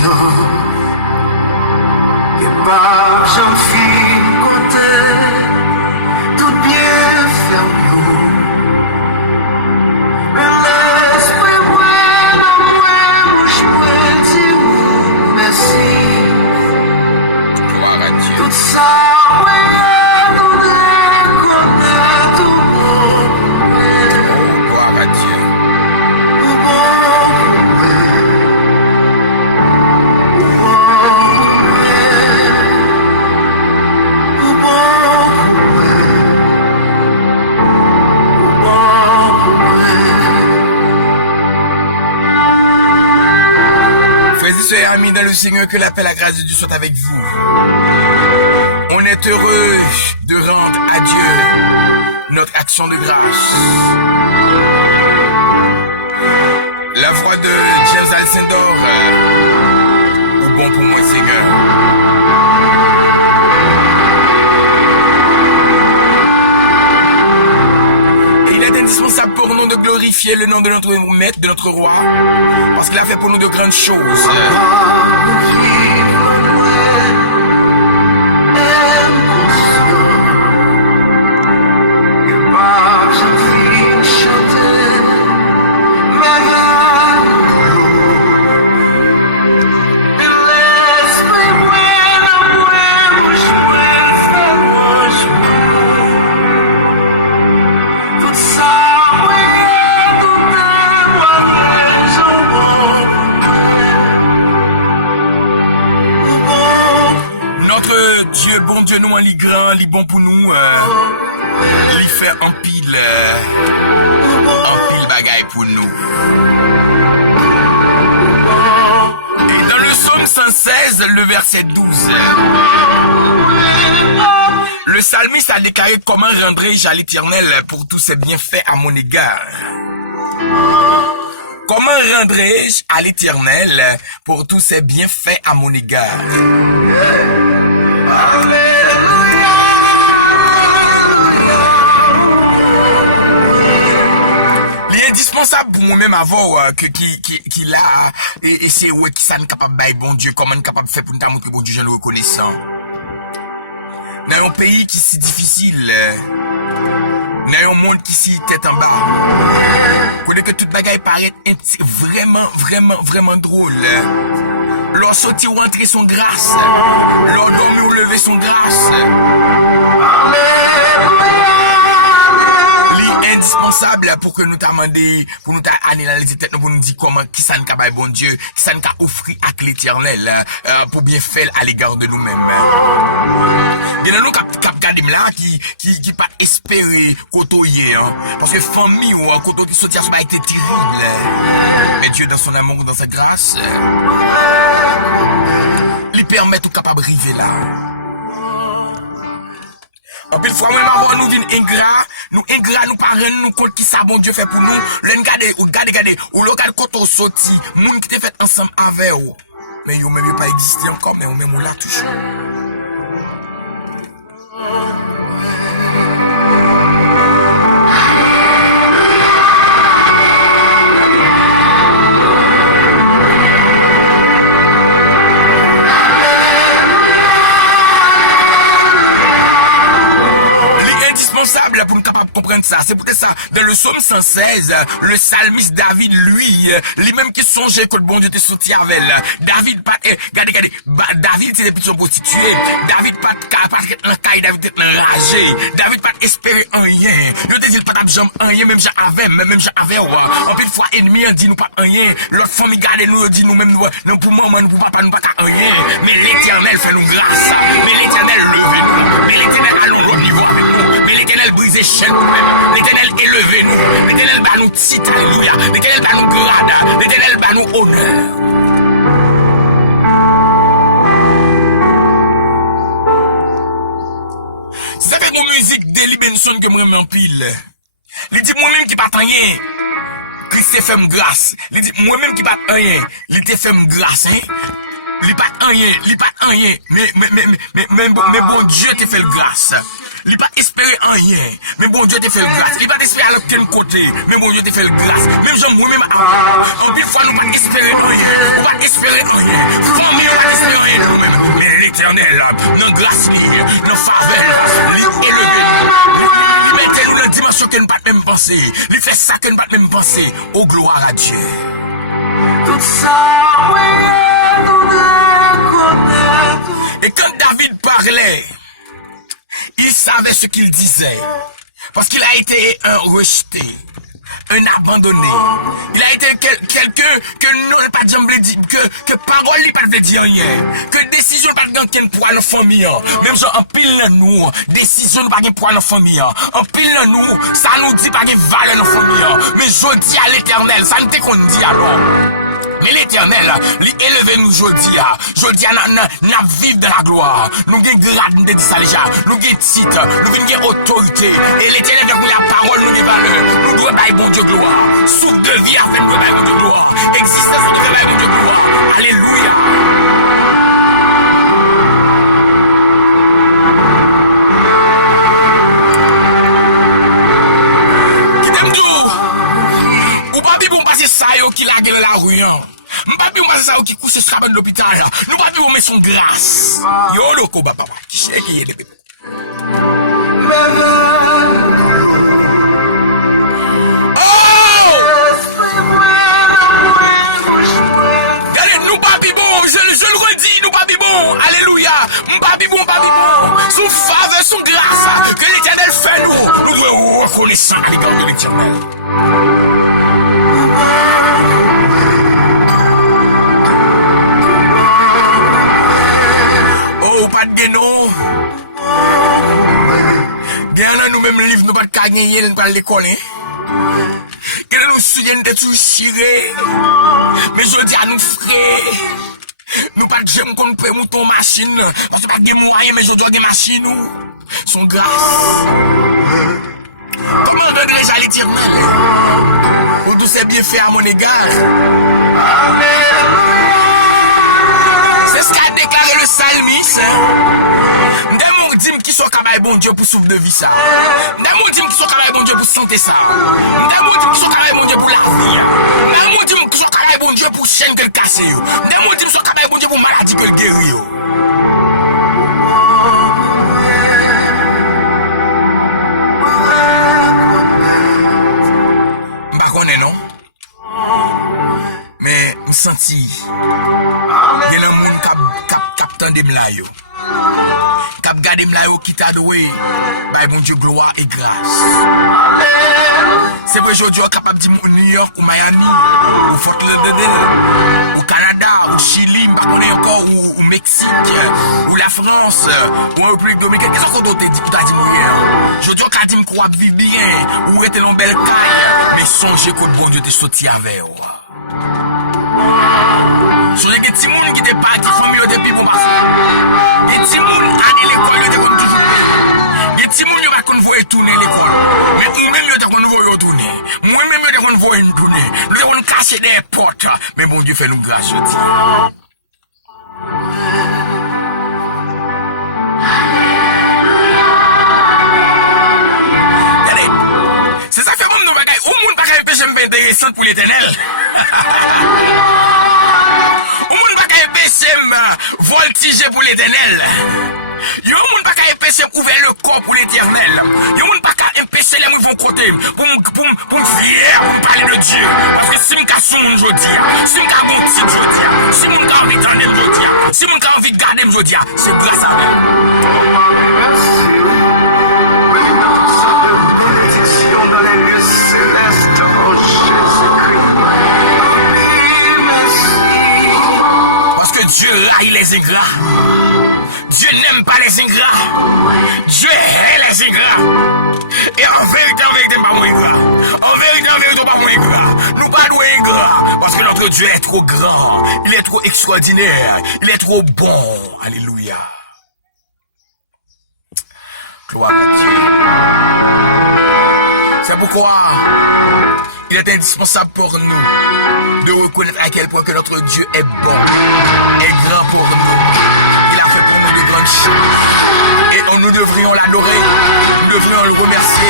Que par j'en fis compter tout bien fait. Mais laisse-moi non moi bouche moi dire merci. Gloire à Dieu. Tout ça nous reconnaît tout bon. Gloire à Dieu. Frères et sœurs, amis dans le Seigneur, que la paix et la grâce de Dieu soit avec vous. On est heureux de rendre à Dieu notre action de grâce. La voix de James Alcindor, au bon pour moi, Seigneur. Et il est indispensable pour nous de glorifier le nom de notre maître, de notre roi, parce qu'il a fait pour nous de grandes choses. Dieu, bon Dieu, nous en lit grand, lit bon pour nous, il fait en pile bagaille pour nous. Et dans le psaume 116, le verset 12, le psalmiste a déclaré: comment rendrai-je à l'Éternel pour tous ses bienfaits à mon égard? Comment rendrai-je à l'Éternel pour tous ses bienfaits à mon égard? Il est indispensable pour moi-même avoir qui l'a et c'est ouais qui ça n'est capable de bon Dieu, comment est capable de faire pour nous montrer bon Dieu, je le reconnaissant. Dans un pays qui est si difficile, dans un monde qui est si tête en bas, que toute bagaille paraît vraiment drôle. Leur sortir ou entrer son grâce, leur dormir ou lever son grâce. Indispensable pour que nous t'amender, pour nous analyser tête, pour nous dire comment qui ça nous cabaye bon Dieu, qui ça nous a offert à l'Éternel pour bien faire à l'égard de nous-mêmes. Il y a nous qui là qui pas espérer côtoyer, parce que famille ou côté qui sortir ça a été terrible. Mais Dieu dans son amour, dans sa grâce, lui permet tout capable d'arriver là. En plus, fois, même nous vînes ingrats, nous parents, nous compte qui ça bon Dieu fait pour nous. L'en gade, ou le gade quand on sorti, moun qui te fait ensemble avec vous. Mais yo même pas existé encore, mais on même là toujours. Pour nous capables de comprendre ça. C'est peut-être ça. Dans le psaume 116, le psalmiste David, lui-même qui songeait que le bon Dieu te sorti avec elle. David, regardez, David, c'est des petits prostituées. David, pas en caille, David, est enragé. David, pas espérer en rien. Il te dit, pas de jambe en rien, même j'en avais, En plus, fois ennemi, on dit, nous pas en rien. L'autre famille, garde nous, dit, nous-mêmes, nous, pour maman, nous, pour papa, nous, pas en rien. Mais l'Éternel fait nous grâce. Mais l'Éternel levez-nous. Mais l'Éternel allons l'autre niveau avec nous. Mais l'Éternel brise chaîne nous-mêmes. L'Éternel élevez-nous. L'Éternel bat nous titre, alléluia. L'Éternel bat nous grade. L'Éternel bat nous honneur. Ça fait une musique d'Eli Benson que moi me en pile. Il dit moi-même qui pas rien. Christ te fait grâce. Il dit moi-même qui pas rien. Il te fait grâce, hein. Il pas rien. Mais bon Dieu te fait grâce. Il pas espérer en rien. Mais bon Dieu te fait grâce. Il pas espérer à l'autre côté. Mais bon Dieu te fait grâce. Même j'en moi-même en une fois nous pas espérer en rien. On va espérer en rien. Famille, on va espérer en rien nous-mêmes. Mais l'éternel, dans grâce, dans faveur, il élevé. Il mettait nous dans la dimension qu'on ne pas même penser. Il fait ça qu'on ne pas même penser. Oh gloire à Dieu. Tout ça, oui, nous reconnaissons. Et quand David parlait, il savait ce qu'il disait. Parce qu'il a été un rejeté, un abandonné. Il a été quelqu'un que nous n'avons pas dit, que parole n'est pas de dire rien. Que décision n'est pas de pour la famille. Même genre en pile nous, décision n'est pas de pour la famille. En pile nous, ça nous dit pas de valeur dans la famille. Mais je dis à l'éternel, ça ne t'est qu'on dit alors. Mais l'éternel, il élève nous aujourd'hui. Aujourd'hui, nous vivons dans la gloire. Nous avons grade de ça déjà. Nous avons titre, nous avons autorité. Et l'éternel, avec la parole, nous avons valeur. Nous devons bailler bon Dieu gloire. Souffle de vie afin de bailler bon Dieu gloire. Existence, nous devons bailler bon Dieu gloire. Alléluia. Qui t'aime tout? Ou pas bien pour passer ça, qui la gueule la rue. Nous pas bien passer ça, qui couche sur de l'hôpital. Nous pas bien mettre son grâce. Yo, le combat, papa. Qui c'est qui est de pépé? Nous pas bon, je le redis, nous pas bon, alléluia, nous pas bon, sous faveur, sous grâce, que l'éternel fait nous devons reconnaissant à l'égard de l'éternel. Oh, pas de guénon. Bien nous-mêmes livres, nous pas de gagner, nous pas de l'école. Que nous souviennent de tout chiré. Mais je dis à nous frères, nous pas de j'aime qu'on peut mouton machine. Parce que pas de moyens, mais je dois des machines. Son grâce. Comment rendrais-je à l'éternel? Pour tous ces bienfaits à mon égard. C'est ce qu'a déclaré le psalmiste. D'amour dit qu'il soit capable bon Dieu pour souffle de vie ça. D'amour dit qu'il soit capable bon Dieu pour santé ça. D'amour dit qu'il soit capable bon Dieu pour la vie. D'amour dit qu'il soit capable bon Dieu pour chaîne qu'elle casse. D'amour dit qu'il soit capable bon Dieu pour maladie qu'elle guérit. M'pas connais non? Mais me senti il y a un monde qui attendait là yo. Qui regarde là yo qui t'a doué. Bah bon Dieu gloire et grâce. C'est vrai aujourd'hui capable de dire New York ou Miami ou Fort Lauderdale ou Canada ou Chili, pas connaît encore ou Mexique ou la France ou en République Dominicaine. Qu'est-ce qu'on t'a dit aujourd'hui on dit qu'on va vivre bien ou était dans belle caille mais songez que bon Dieu t'est sorti avec vous. Sur les petits gens qui étaient partis, famille depuis pour passer. Les petits gens à l'école, ils étaient comme toujours. Les petits gens qui ne vont pas tourner l'école. Mais nous-mêmes, ils vont tourner. Moi-même, ils vont tourner. Nous devons cacher des portes. Mais bon Dieu fait nous grâce. Regardez, c'est ça fait bon nous bagaille. Au monde pas empêcher me intéressant pour l'éternel. Voltiger pour l'éternel. Yo moun pas ka empêcher ouvrir le corps pour l'éternel. Yo moun pas ka empêcher les vont côté pour fier parler de Dieu. Parce que si m'ka son moun jodi, si m'ka bon titre jodi, si moun ka envie d'entendre jodi, si moun ka envie de garder jodi, c'est grâce à elle. Bénédiction dans les lieux célestes en Jésus-Christ. Dieu raille les ingrats. Dieu n'aime pas les ingrats. Dieu hait les ingrats. Et en vérité, pas mon ingrat. En vérité, pas mon ingrat. Nous pas nous ingrats. Parce que notre Dieu est trop grand. Il est trop extraordinaire. Il est trop bon. Alléluia. Gloire à Dieu. C'est pourquoi il est indispensable pour nous de reconnaître à quel point que notre Dieu est bon, est grand pour nous. Il a fait pour nous de grandes louange. Et nous devrions l'adorer, nous devrions le remercier,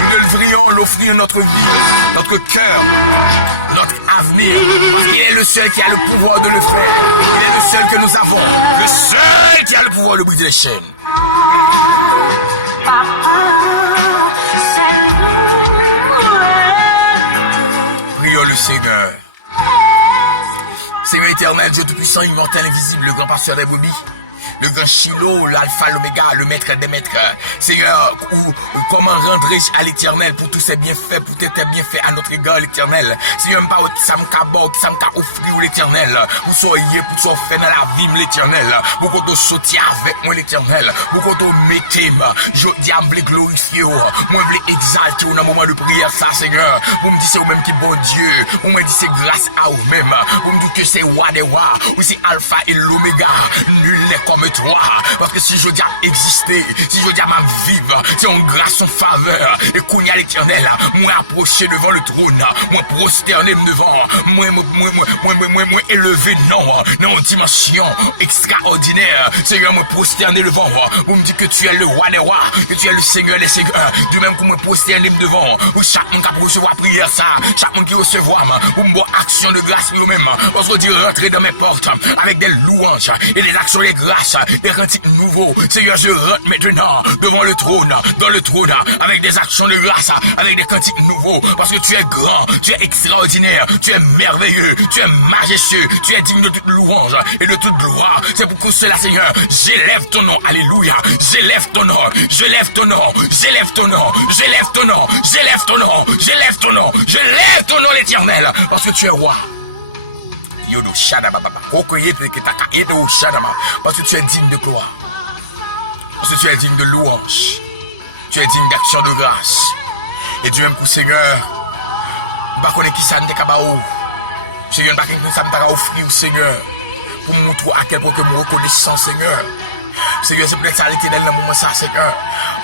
nous devrions l'offrir notre vie, notre cœur, notre avenir. Il est le seul qui a le pouvoir de le faire. Il est le seul que nous avons, le seul qui a le pouvoir de briser les chaînes. Prions le Seigneur. Seigneur éternel, Dieu tout-puissant, immortel, invisible, le grand pasteur des brebis, le grand Shiloh, l'alpha, l'oméga, le maître des maîtres. Seigneur, comment rendrai-je à l'éternel pour tous ces bienfaits, pour tous tes bienfaits à notre égard, l'éternel. Seigneur, pas qui ça m'a offrir l'éternel, pour soyez, pour soit fait dans la vie, l'éternel, pour qu'on te saute avec moi, l'éternel, pour qu'on te mette, je dis à me glorifier, moi me exalter dans un moment de prière, ça, Seigneur. Pour me dire c'est vous-même qui est bon Dieu, pour me dire c'est grâce à vous-même, pour me dire que c'est roi des rois, ou c'est alpha et l'oméga, nul n'est comme toi, parce que si je dis à exister, si je dis à ma vivre, c'est en grâce, en faveur, et qu'on y a l'éternel, moi approché devant le trône, moi prosterné devant, moi élevé, non, dimension extraordinaire, Seigneur, moi prosterné devant, vous me dites que tu es le roi des rois, que tu es le Seigneur des seigneurs, du même que moi prosterné devant, où chaque monde qui recevoir prière ça, chaque monde qui recevoir, ou me action de grâce lui-même, parce que Dieu rentrer dans mes portes, avec des louanges, et des actions de grâce, des cantiques nouveaux. Seigneur, je rentre maintenant devant le trône, dans le trône, avec des actions de grâce, avec des cantiques nouveaux, parce que tu es grand, tu es extraordinaire, tu es merveilleux, tu es majestueux, tu es digne de toute louange et de toute gloire. C'est pour cela, Seigneur, j'élève ton nom, alléluia, j'élève ton nom, j'élève ton nom, j'élève ton nom, j'élève ton nom, j'élève ton nom, j'élève ton nom, j'élève ton nom, l'éternel, parce que tu es roi. Parce que tu es digne de gloire, parce que tu es digne de louange, tu es digne d'action de grâce. Et Dieu même pour Seigneur, je ne sais qui ça ne t'a pas Seigneur, je ne sais qui ça ne t'a offrir, Seigneur, pour me montrer à quel point que je me reconnaissant, Seigneur. Seigneur, c'est peut-être ça l'éternel dans le moment ça, Seigneur.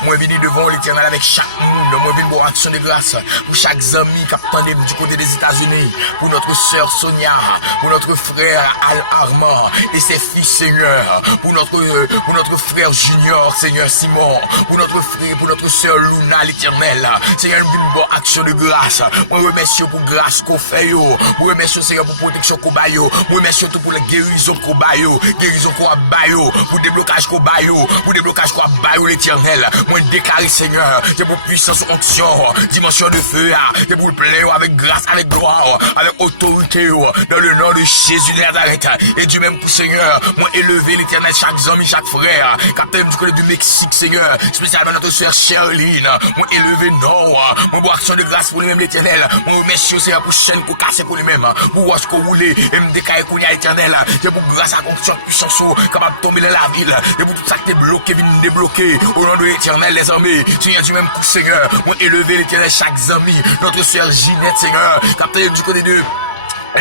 Moi, je viens devant l'éternel avec chaque monde. Moi, je viens pour action de grâce. Pour chaque ami qui attend du côté des États-Unis. Pour notre sœur Sonia. Pour notre frère Al Armand et ses fils, Seigneur. Pour notre frère Junior, Seigneur Simon. Pour notre frère, pour notre sœur Luna, l'éternel. Seigneur, je viens pour action de grâce. Moi, je remercie pour grâce qu'on fait. Moi, je remercie, Seigneur, pour protection qu'on baille. Moi, je remercie pour la guérison qu'on baille. Guérison qu'on baille. Pour déblocage qu'on baille. Pour déblocage qu'on baille, l'éternel. Moi, déclaré, Seigneur, c'est pour puissance, onction, dimension de feu, c'est pour le plaire avec grâce, avec gloire, avec autorité, dans le nom de Jésus de Nazareth. Et Dieu même pour Seigneur, moi élever l'éternel, chaque homme, chaque frère, capitaine du côté du Mexique, Seigneur, spécialement notre soeur Sherline, moi élever non, moi pour action de grâce pour lui-même l'éternel, moi remercie Seigneur pour chaîne, pour casser pour lui-même, pour watch qu'on roule, et me déclarer qu'on y a l'éternel, c'est pour grâce à confiance, puissance, capable de tomber dans la ville, et pour tout ça qui est bloqué, vient débloquer, au nom de l'éternel. Les amis, Seigneur du même coup, Seigneur, moi élever l'éternel chaque ami, notre soeur Ginette, Seigneur, capitaine du côté de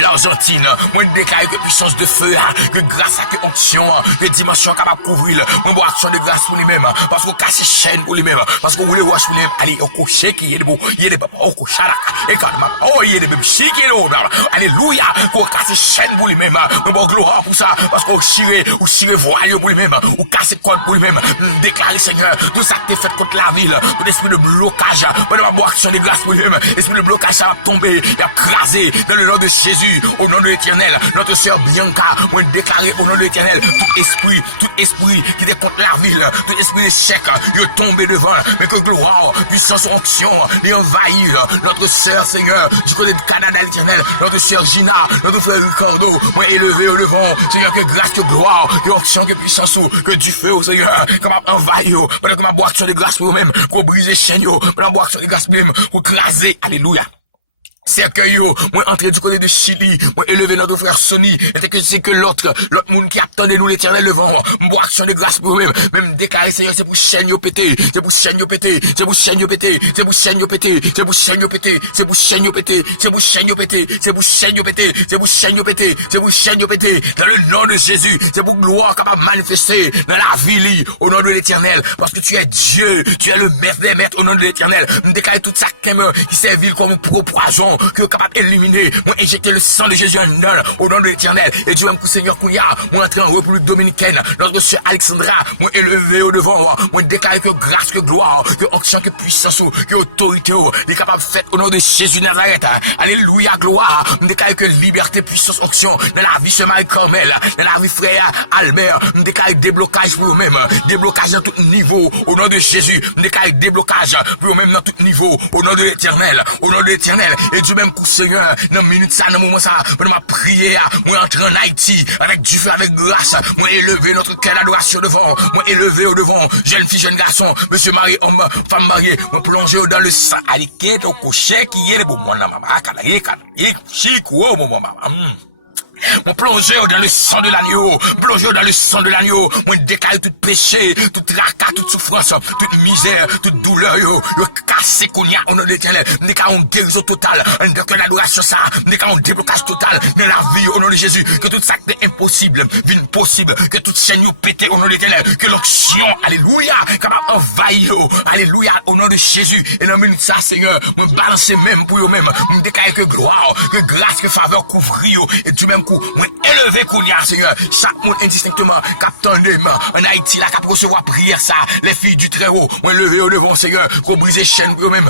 l'Argentine, moi déclare que puissance de feu, que grâce à que onction, que dimension capable de couvrir, moi bois action de grâce pour lui-même, parce qu'on casse chaîne pour lui-même, parce qu'on voulait voir pour lui-même, allez, au cocher qui est beau, il y a des papas, au cocher, et quand même, oh, il y a des bébés chics, alléluia, qu'on casse chaîne pour lui-même, moi bois gloire pour ça, parce qu'on chire voyou pour lui-même, ou casse code pour lui-même, déclarer Seigneur, tout ça qui est fait contre la ville, tout esprit de blocage, moi bois action de grâce pour lui-même, esprit de blocage, ça va tomber, il a crasé, dans le nom de Jésus. Au nom de l'éternel, notre sœur Bianca, on déclaré au nom de l'éternel, tout esprit qui est contre la ville, tout esprit d'échec, il est tombé devant, mais que gloire, puissance, onction, il envahit notre sœur Seigneur, du côté du Canada l'éternel, notre sœur Gina, notre frère Ricardo, moi élevé au devant, Seigneur, que grâce, que gloire, que onction, que puissance, que du feu, Seigneur, comme envahir, pendant que ma boîte action de grâce pour vous-même, pour briser les chaînes, pendant que ma boîte action de grâce pour vous-même, pour craser, alléluia. Cercueil, moi entrer du côté de Chili, moi élever notre frère Sonny, et c'est que l'autre monde qui attendait nous l'éternel devant, moi action de grâce pour vous-même, même déclarer Seigneur, c'est pour chaîne yo pété, c'est pour chaîne yo pété, c'est pour chaîne yo pété, c'est pour chaîne yo pété, c'est pour chaîne yo pété, c'est pour chaîne yo pété, c'est pour chaîne yo pété, c'est pour chaîne yo pété, c'est pour chaîne yo pété, c'est pour chaîne yo pété, dans le nom de Jésus, c'est pour gloire capable de manifester dans la vie, au nom de l'éternel, parce que tu es Dieu, tu es le maître des maîtres, au nom de l'éternel, me déclarer toute sa qui servit comme poison, onction, que capable d'éliminer, moi injecter le sang de Jésus en dedans, au nom de l'Éternel. Et Dieu même pour Seigneur Kouya, moi entrer en République Dominicaine, notre sœur Alexandra, moi élevé au devant, moi déclarer que grâce, que gloire, que onction, que puissance, que autorité, est capable de faire au nom de Jésus Nazareth. Alléluia, gloire, me déclarer que liberté, puissance, onction, dans la vie de Marie-Carmel, dans la vie frère Albert, me déclarer déblocage pour eux-mêmes, déblocage dans tout niveau, au nom de Jésus, me déclarer déblocage pour eux-mêmes dans tout niveau, au nom de l'Éternel, au nom de l'Éternel. Et Dieu même pour Seigneur, dans une minute ça, dans moment ça, pendant ma prière, moi entrer en Haïti, avec du feu, avec grâce, moi élever notre cœur d'adoration devant, moi élever au devant, jeune fille, jeune garçon, monsieur marié, homme, femme mariée, moi plonger dans le sang, allez, au cocher qui est pour moi, mon plongeur dans le sang de l'agneau, plongeur dans le sang de l'agneau, moi décale tout péché, toute raca, toute souffrance, toute misère, toute douleur, yo cassé qu'on y a, on a l'Éternel, décale on guérison totale, on décale l'adoration ça, décale on déblocage total dans la vie au nom de Jésus, que tout ça est impossible, vienne possible, que toute chaîne yo pété au nom de l'Éternel, que l'onction, alléluia, capable envahir, alléluia, au nom de Jésus, et dans minute ça, Seigneur, moi balancer même pour eux même, me décale que gloire, que grâce, que faveur couvrir, et du même coup, moi élevé qu'on y a, Seigneur, chaque monde indistinctement, captendé, en Haïti, là, qui recevoir prière ça, les filles du très haut, moi élevé au devant, Seigneur, qu'on brise chaîne pour eux-mêmes,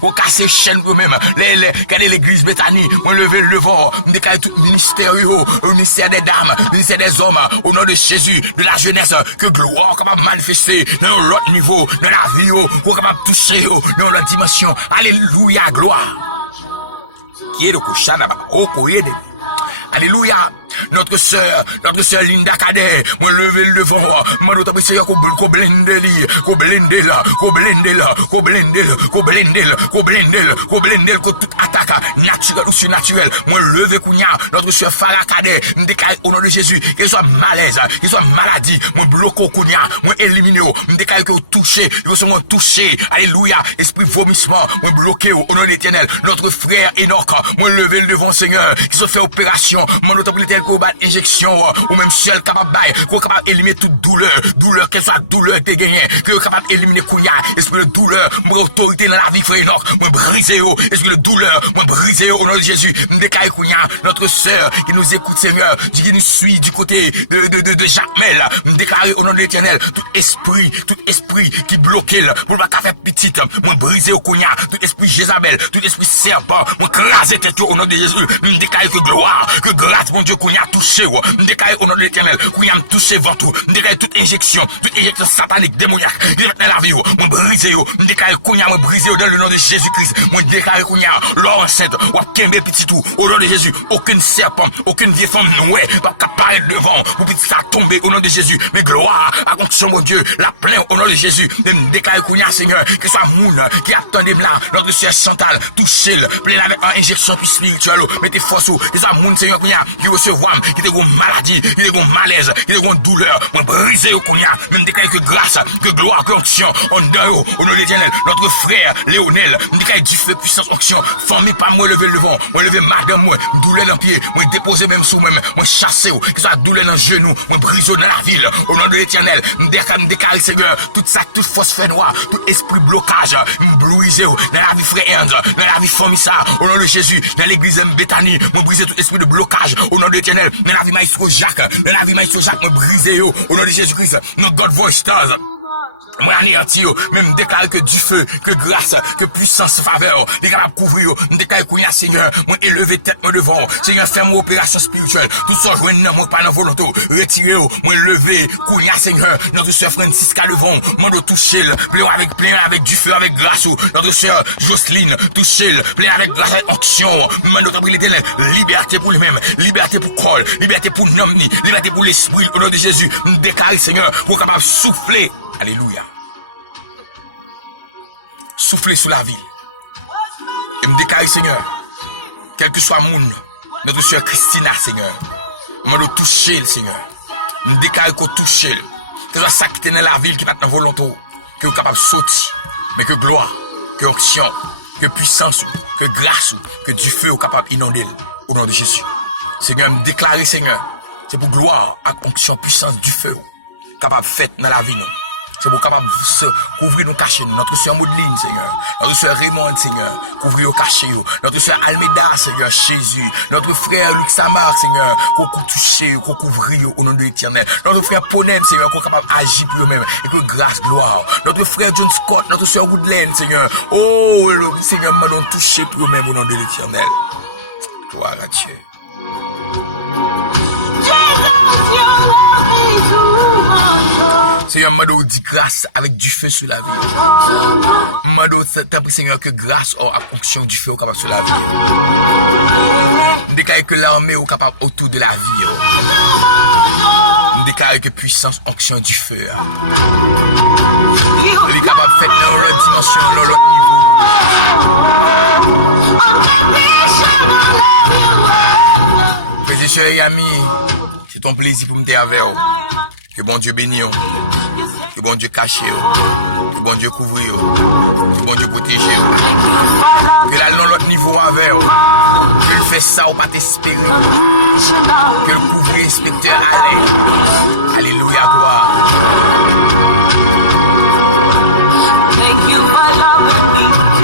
qu'on casse chaîne pour eux-mêmes, regardez l'église Bethanie, moi élevé le devant, me décale tout ministère, le ministère des dames, le ministère des hommes, au nom de Jésus, de la jeunesse, que gloire capable de manifester dans l'autre niveau, dans la vie, qu'on capable de toucher, dans la dimension, alléluia, gloire. Qui est le couchant là-bas, oh, quoi est alléluia. Notre sœur Linda Cadet, moi lever le devant, moi d'autres Seigneur qu'on blende que toute attaque naturelle ou surnaturelle, moi lever Kounia, notre sœur Farah Cadet, me décale au nom de Jésus, qu'il soit malaise, qu'il soit maladie, moi bloquer Kounia, moi éliminer, me décale que toucher, ils sont touchés, alléluia, esprit vomissement, moi bloquer au nom de l'Éternel, notre frère Enoch, moi lever le devant Seigneur, qui se fait opération, moi d'autres qu'on bat injection ou même seul capable qu'on capable éliminer toute douleur qu'elle soit douleur de gagner que capable éliminer kounya esprit de douleur mon autorité dans la vie frère Enoch moi briser esprit de douleur moi briser au nom de Jésus décaille kounya notre sœur qui nous écoute Seigneur qui nous suit du côté de Jacmel déclarer au nom de l'Éternel tout esprit qui bloque pour pas faire petite moi briser au kounya tout esprit Jézabel tout esprit serpent moi craser tête au nom de Jésus déclarer que gloire que grâce mon Dieu qu'on y a touché, déclaré au nom de l'Éternel, qu'on y a touché ventre, déclaré toute injection satanique, démoniaque, qui est dans la vie, mon brisé, déclaré qu'on y a brisé dans le nom de Jésus-Christ, moi déclaré qu'on y a l'or enceinte, ou à Kembe petit tout, au nom de Jésus, aucune serpent, aucune vieille femme nouée, pas capable devant, pour petit ça tomber au nom de Jésus, mais gloire à condition mon Dieu, la pleine au nom de Jésus, déclaré qu'on y a Seigneur, que soit moun, qui attendait là, notre sœur Chantal, touché-le, plein avec une injection puis spirituelle, mettez force, que soit moun Seigneur qu'on y a, qui recevoir, qui te gon maladie, qui te gon malaise, qui te gon douleur, moi briser au kounya, même déclarer que grâce, que gloire, que onction, on donne au nom de l'Éternel, notre frère Léonel, déclarer du feu, puissance, onction, famille, pas moi lever le devant, moi lever madame, moi douleur dans le pied, moi déposer même sous même, moi chasser, que ça douleur dans le genou, moi briser dans la ville, au nom de l'Éternel, déclarer Seigneur, toute ça, toute force fait noire, tout esprit blocage, briser dans la vie frère, dans la vie famille ça, au nom de Jésus, dans l'église Bethanie, moi briser tout esprit de blocage, au nom de l'Éternel, dans la vie maestro Jacques, me briser au nom de Jésus-Christ, nos God Voice Stars. Moi anéanti même déclare que du feu, que grâce, que puissance, faveur, des capables couvrir, déclare qu'on y a Seigneur, moi élever tête moi devant, Seigneur faire mon opération spirituelle, tout ça joindre moi pas dans volonté, retirer moi lever, qu'on y a Seigneur, notre sœur Francisca devant, moi de toucher plein avec du feu, avec grâce, notre sœur Jocelyne, toucher plein avec grâce, avec onction, moi notre l'éternel, liberté pour lui-même, liberté pour Cole, liberté pour Nomni, liberté pour l'esprit, au nom de Jésus, déclare Seigneur, pour capable souffler. Alléluia. Souffler sur la ville. Et me déclarer, Seigneur, quel que soit mon, notre sœur Christina, Seigneur, me de toucher le Seigneur. Me déclarer qu'on touche, que ce soit ça qui est dans la ville, qui va dans volonté, que vous êtes capable de sauter, mais que gloire, que onction, que puissance, que grâce, que du feu est capable d'inonder au nom de Jésus. Seigneur, me déclarer, Seigneur, c'est pour gloire, onction, puissance du feu, capable de faire dans la vie, non. C'est pour capable se couvrir nos cachets. Notre soeur Maudeline, Seigneur. Notre soeur Raymond, Seigneur. Couvrir nos cachets. Notre soeur Almeida, Seigneur, Jésus. Notre frère Luc Samar, Seigneur. Qu'on touche, qu'on couvre au nom de l'Éternel. Notre frère Ponem, Seigneur, qu'on capable d'agir pour eux-mêmes. Et que grâce, gloire. Notre frère John Scott, notre soeur Woodland, Seigneur. Oh, le Seigneur m'a donc touché pour eux-mêmes au nom de l'Éternel. Gloire à Dieu. Seigneur, m'a dit grâce avec du feu sur la vie. M'a dit, Seigneur, que grâce à fonction du feu au capable sur la vie. Déclare que l'armée est capable autour de la vie. Déclare que puissance, onction du feu. Il est capable de faire dans l'autre dimension, dans l'autre niveau. Frères et sœurs et amis, c'est ton plaisir pour me dire avec vous. Que bon Dieu bénisse. Que bon Dieu cache. Que bon Dieu couvre. Que bon Dieu protège. Que la l'autre niveau avec vous. Que le fait ça ou pas t'espérer. Que le couvre inspecteur allait. Alléluia, gloire.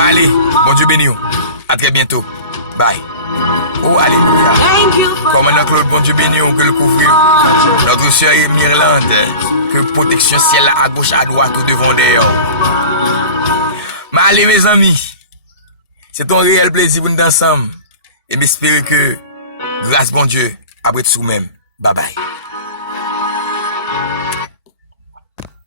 Allez, bon Dieu bénisse. À très bientôt. Bye. Oh, alléluia. Commandant Claude, bon Dieu béni, que le couvre. Notre soeur Mirlande, que protection ciel à gauche, à droite, tout devant d'ailleurs. Mais allez, mes amis, c'est un réel plaisir pour nous ensemble. Et m'espérer que, grâce bon Dieu, après tout même. Bye bye.